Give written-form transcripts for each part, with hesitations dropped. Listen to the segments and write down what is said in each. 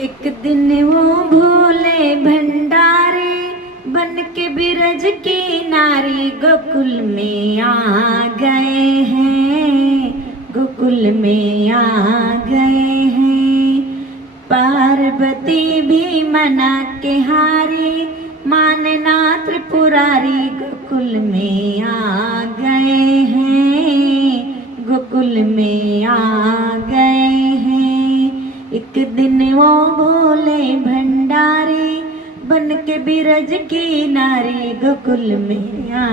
एक दिन वो भोले भंडारे बन के बिरज की नारी गोकुल में आ गए हैं, गोकुल में आ गए हैं। पार्वती भी मना के हारी, मानना त्रिपुरारी गोकुल में आ गए हैं, गोकुल में आ गए हैं। एक दिन वो भोले भंडारी बन के बिरज की नारी गोकुल में आ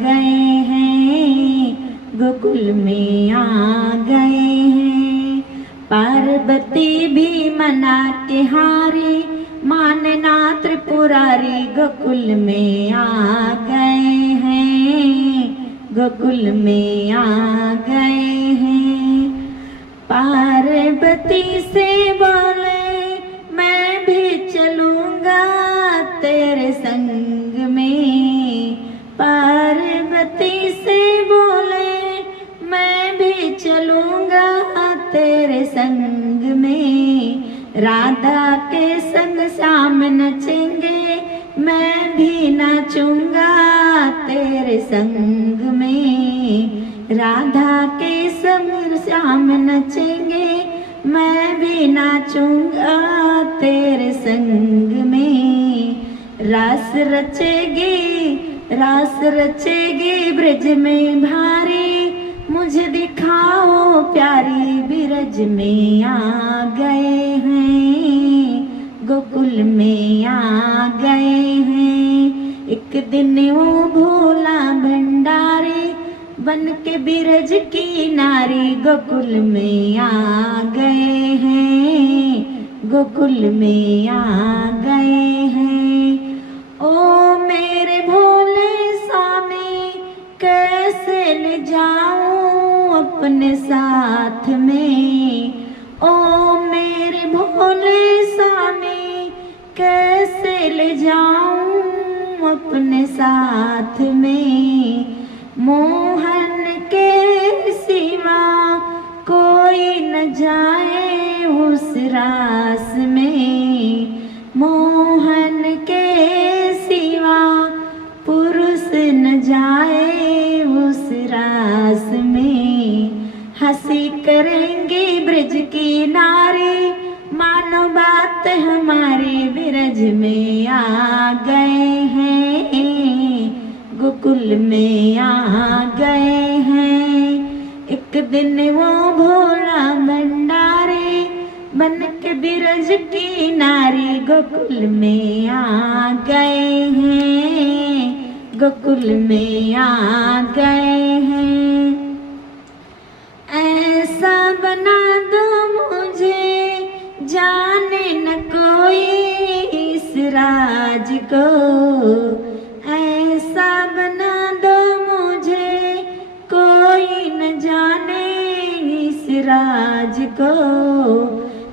गए हैं, गोकुल में आ गए हैं। पार्वती भी मना के हारी, मानना त्रिपुरारी गोकुल में आ गए हैं, गोकुल में आ गए हैं। पार्वती से बोले मैं भी चलूंगा तेरे संग में। पार्वती से बोले मैं भी चलूंगा तेरे संग में। राधा के संग श्याम नचेंगे, मैं भी नाचूंगा तेरे संग में। राधा के संग श्याम नचेंगे, मैं भी नाचूंगा तेरे संग में। रास रचेगी ब्रज में भारी, मुझे दिखाओ प्यारी बिरज में आ गए हैं, गोकुल में आ गए हैं। एक दिन वो भोला भंडारी बन के बिरज की नारी गोकुल में आ गए हैं, गोकुल में आ गए हैं। ओ मेरे भोले स्वामी कैसे ले जाऊं अपने साथ में। ओ मेरे भोले स्वामी कैसे ले जाऊं अपने साथ में। मोहन के सिवा कोई न जाए उस रास में। मोहन के सिवा पुरुष न जाए उस रास में। हंसी करेंगे ब्रज की नारी, मानो बात हमारे बिरज में आ गए हैं, गोकुल में आ गए हैं। एक दिन वो भोला भंडारी बन के बिरज की नारी गोकुल में आ गए हैं, गोकुल में आ गए हैं। ऐसा बना दो मुझे जाने न कोई इस राज को। ऐसा बना दो मुझे कोई न जाने इस राज को।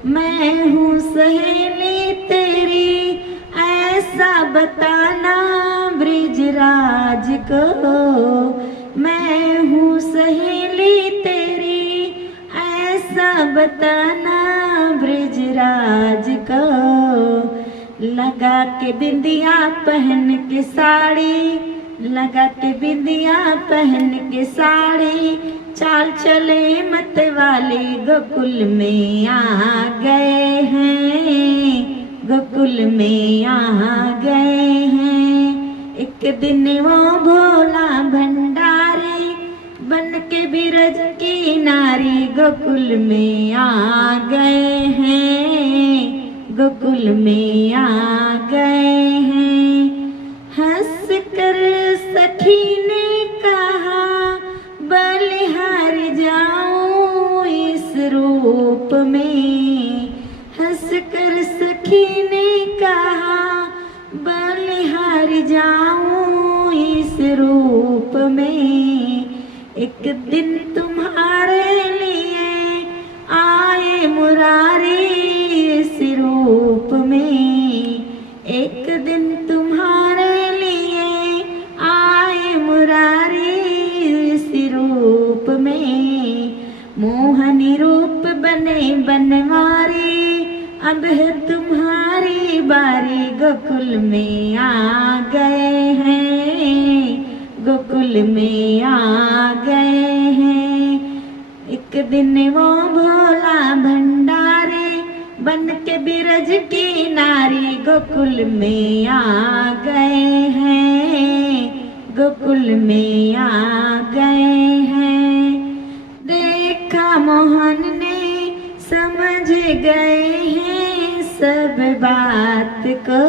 मैं हूँ सहेली तेरी ऐसा बताना ब्रिजराज को। मैं हूँ सहेली तेरी ऐसा बताना ब्रिजराज को। लगा के बिंदिया पहन के साड़ी, लगा के बिंदिया पहन के साड़ी, चाल चले मत वाली गोकुल में आ गए हैं, गोकुल में आ गए हैं। एक दिन वो भोला भंडारी बन के बिरज की नारी गोकुल में आ गए हैं, गोकुल में आ गए हैं। हंस कर सखी ने कहा बलिहार जाऊं इस रूप में। हंस कर सखी ने कहा बलिहार जाऊं इस रूप में। एक दिन तुम्हारे लिए आए मुरारी इस रूप में। एक दिन तुम्हारे लिए आए मुरारी इस रूप में। मोहनी रूप बने बनवारी अब है तुम्हारी बारी, गोकुल में आ गए हैं, गोकुल में आ गए हैं। एक दिन वो भोला भंडारी बन के बिरज की नारी, गोकुल में आ गए हैं, गोकुल में आ गए हैं। देखा मोहन ने समझ गए हैं सब बात को,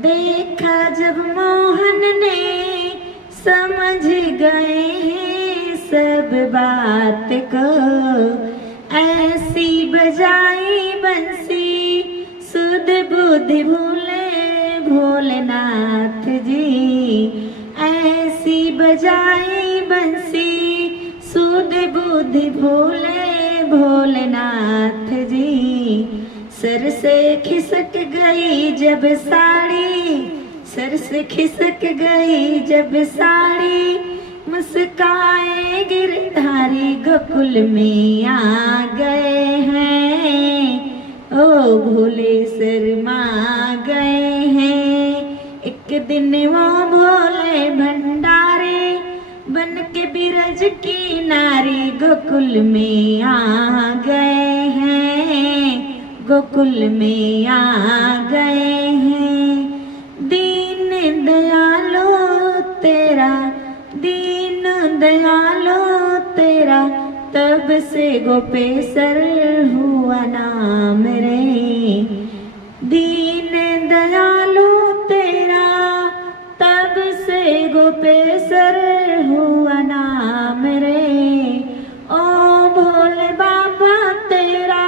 देखा जब मोहन ने समझ गए हैं सब बात को। ऐसी बजाई बंसी सुध बुद्धि भूले भोलेनाथ जी, ऐसी बजाई बंसी सुध बुद्धि भूले भोलेनाथ जी। सर से खिसक गई जब साड़ी, सर से खिसक गई जब साड़ी, मुस्काए गिरधारी गोकुल में आ गए हैं, ओ भोले शर्मा गए हैं। एक दिन वो भोले भंडारी बन के बिरज की नारी, गोकुल में आ गए हैं, गोकुल में आ गए हैं। दीन दयालो तेरा, दीन दयालो तेरा, तब से गोपेश्वर हुआ नाम रे। दीन दयालो तेरा, तब से गोपेश्वर हुआ नाम रे। ओ भोले बाबा तेरा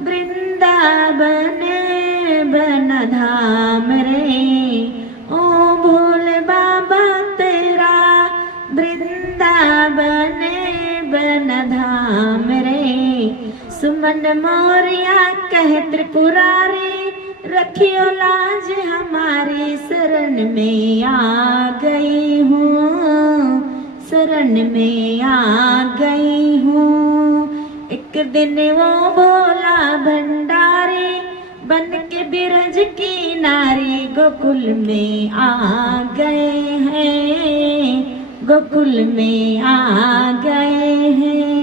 वृंदावन बन धाम रे, ओ भोले बाबा तेरा वृंदावन बन धाम रे। सुमन मोरिया कह त्रिपुरारी, रखियो लाज हमारी, शरण में आ गई हूँ, शरण में आ गई हूँ। एक दिन वो भोला भंडारी बन के बिरज की नारी, गोकुल में आ गए हैं, गोकुल में आ गए हैं।